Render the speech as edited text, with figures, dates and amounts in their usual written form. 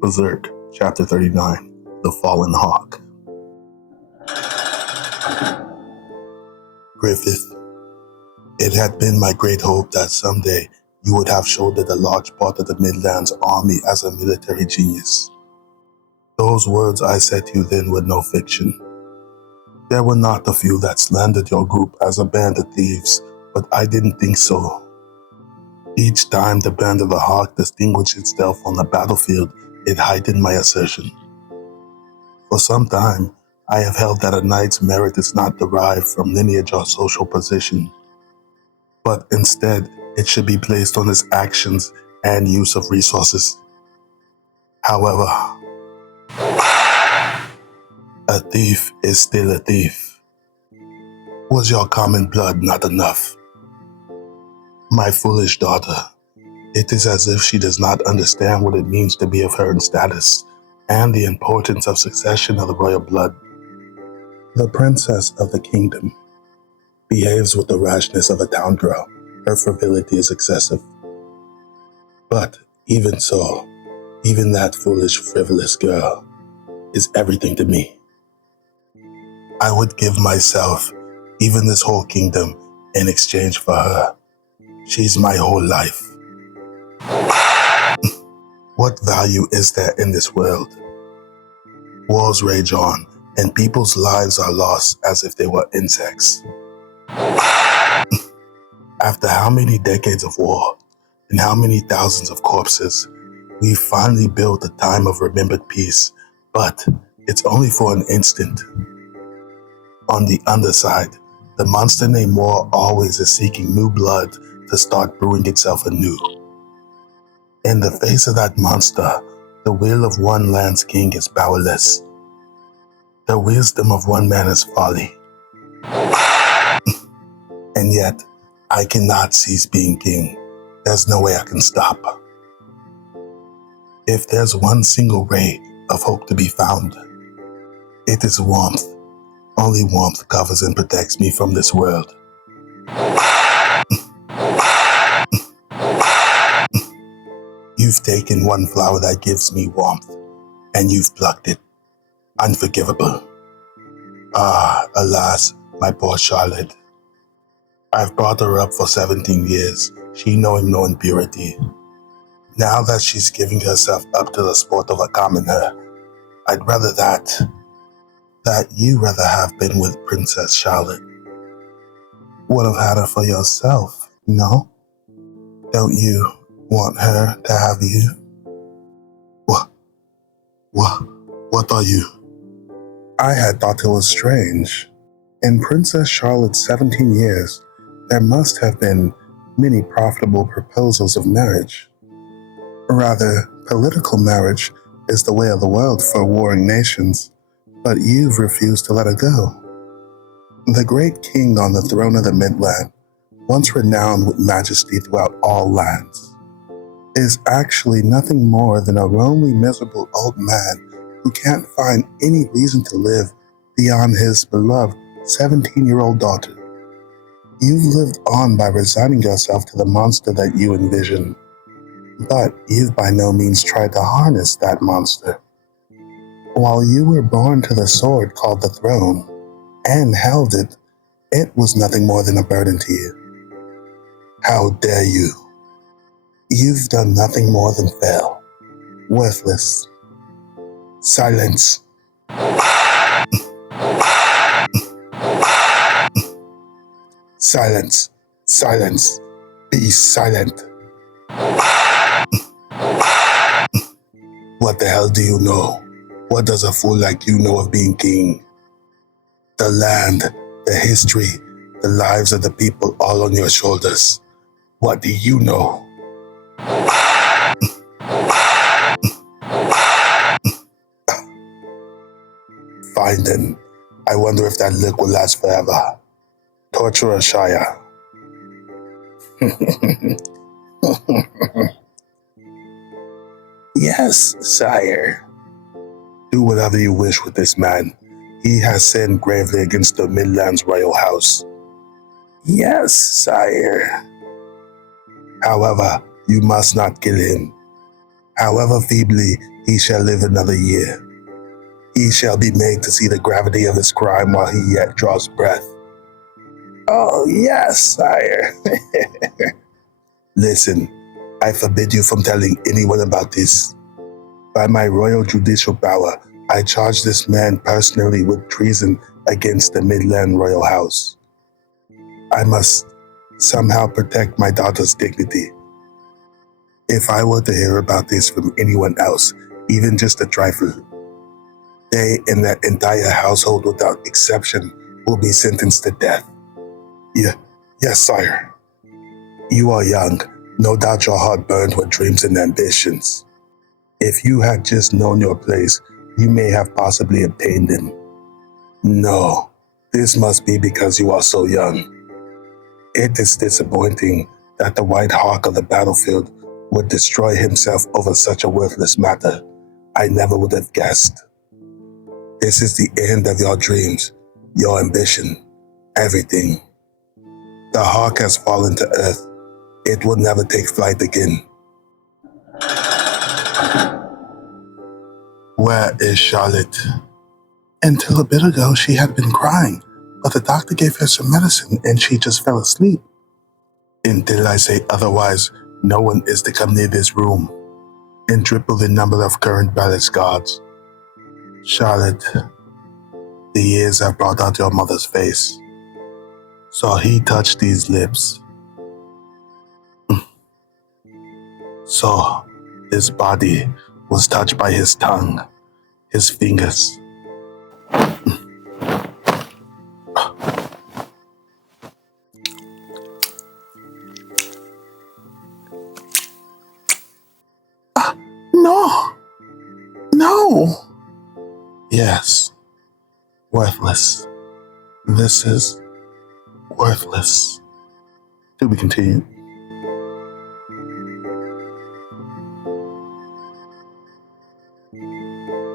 Berserk, Chapter 39, The Fallen Hawk. Griffith, it had been my great hope that someday you would have shouldered a large part of the Midland's army as a military genius. Those words I said to you then were no fiction. There were not a few that slandered your group as a band of thieves, but I didn't think so. Each time the band of the Hawk distinguished itself on the battlefield, it heightened my assertion. For some time, I have held that a knight's merit is not derived from lineage or social position, but instead it should be placed on his actions and use of resources. However, a thief is still a thief. Was your common blood not enough? My foolish daughter, it is as if she does not understand what it means to be of her status and the importance of succession of the royal blood. The princess of the kingdom behaves with the rashness of a town girl. Her frivolity is excessive. But even so, even that foolish, frivolous girl is everything to me. I would give myself, even this whole kingdom, in exchange for her. She's my whole life. What value is there in this world? Wars rage on, and people's lives are lost as if they were insects. After how many decades of war, and how many thousands of corpses, we finally built a time of remembered peace, but it's only for an instant. On the underside, the monster named War always is seeking new blood to start brewing itself anew. In the face of that monster, the will of one land's king is powerless. The wisdom of one man is folly. And yet, I cannot cease being king. There's no way I can stop. If there's one single ray of hope to be found, it is warmth. Only warmth covers and protects me from this world. You've taken one flower that gives me warmth, and you've plucked it. Unforgivable. Ah, alas, my poor Charlotte. I've brought her up for 17 years, she knowing no impurity. Now that she's giving herself up to the sport of a commoner, I'd rather that you rather have been with Princess Charlotte. Would have had her for yourself, no? Don't you want her to have you? What are you? I had thought it was strange. In Princess Charlotte's 17 years, there must have been many profitable proposals of marriage. Rather, political marriage is the way of the world for warring nations, but you've refused to let her go. The great king on the throne of the Midland, once renowned with majesty throughout all lands, is actually nothing more than a lonely, miserable old man who can't find any reason to live beyond his beloved 17-year-old daughter. You've lived on by resigning yourself to the monster that you envision, but you've by no means tried to harness that monster. While you were born to the sword called the throne, and held it, it was nothing more than a burden to you. How dare you? You've done nothing more than fail. Worthless. Silence. Silence. Silence. Be silent. What the hell do you know? What does a fool like you know of being king? The land, the history, the lives of the people all on your shoulders. What do you know? Fine then. I wonder if that look will last forever. Torture or Shire. Yes, sire. Do whatever you wish with this man. He has sinned gravely against the Midland's royal house. Yes, sire. However, you must not kill him. However feebly he shall live another year, he shall be made to see the gravity of his crime while he yet draws breath. Oh, yes, sire. Listen, I forbid you from telling anyone about this. By my royal judicial power, I charge this man personally with treason against the Midland royal house. I must somehow protect my daughter's dignity. If I were to hear about this from anyone else, even just a trifle, they and that entire household without exception will be sentenced to death. Yes, sire. You are young. No doubt your heart burned with dreams and ambitions. If you had just known your place, you may have possibly obtained them. No, this must be because you are so young. It is disappointing that the White Hawk of the battlefield would destroy himself over such a worthless matter. I never would have guessed. This is the end of your dreams, your ambition, everything. The hawk has fallen to earth. It will never take flight again. Where is Charlotte? Until a bit ago, she had been crying, but the doctor gave her some medicine and she just fell asleep. Until I say otherwise, no one is to come near this room. And triple the number of current palace guards. Charlotte, the years have brought out your mother's face. So he touched these lips. So his body was touched by his tongue, his fingers. No. Yes, worthless. This is worthless. To be continued.